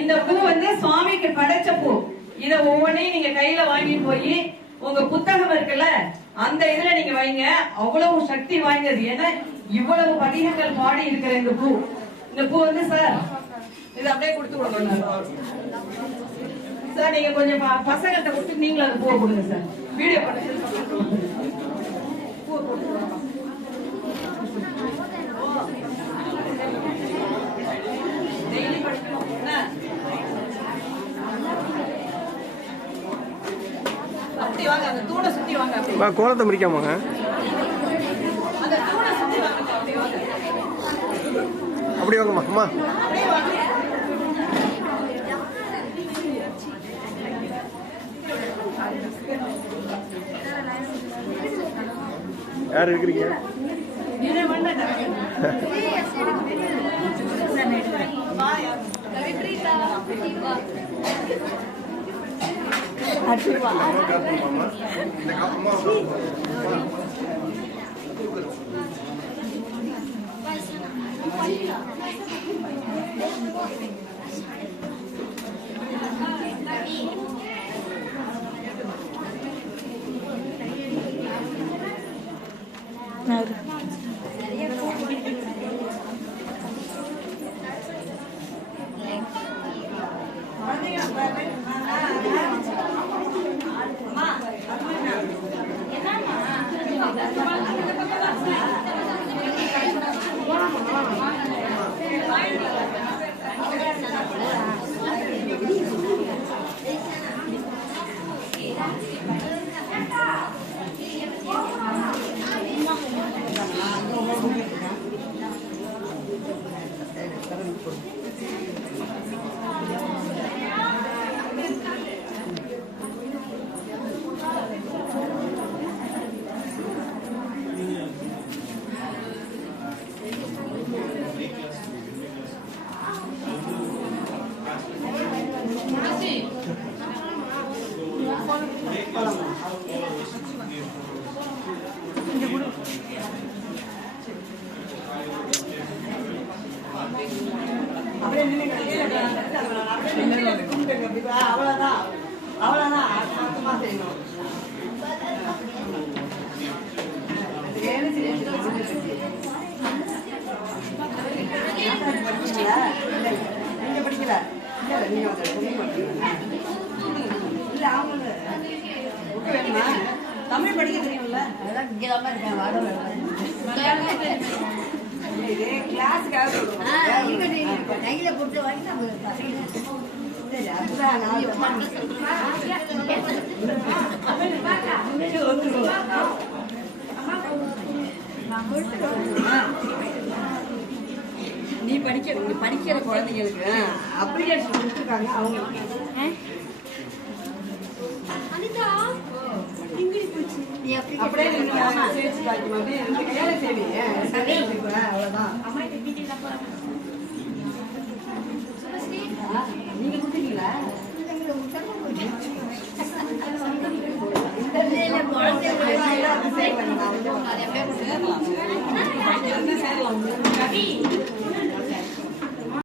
இந்த பூ வந்து சுவாமிக்கு படைச்ச பூ. இத ஒவ்வொன்றையும் நீங்க கையில வாங்கிட்டு போய் உங்க புத்தகம் இருக்குல்ல அந்த இதுல நீங்க வைங்க. அவ்வளவு சக்தி வாய்ந்தது. ஏன்னா இவ்வளவு பதிகங்கள் பாடி இருக்கிற இந்த பூ வந்து சார் இது அப்படியே கொடுத்து கொடுங்க சார். நீங்க கொஞ்சம் பசங்கள்கிட்ட கொடுத்து நீங்களும் அந்த பூவை கொடுங்க சார். வீடியோ பண்ணி பூவை கொடுத்து டெய்லி படிக்கணும். அப்படி வாங்க, அந்த தூணை சுத்தி வாங்க. கோலத்தை முடிக்காமாங்க அந்த தூணை சுத்தி வாங்க. அப்படி வாங்க, அப்படி வாங்கம்மா. அம்மா யார் இருக்கிறீங்க? தமிழ் படிக்க தெரியும்ல? நீ படிக்கிற குழந்தைங்களுக்கு அப்ளிகேஷன் கொடுத்துருக்காங்க. அவங்களுக்கு அப்படியே அவ்வளவுதான். நீங்க கொடுத்தீங்களா? சேரலாம்.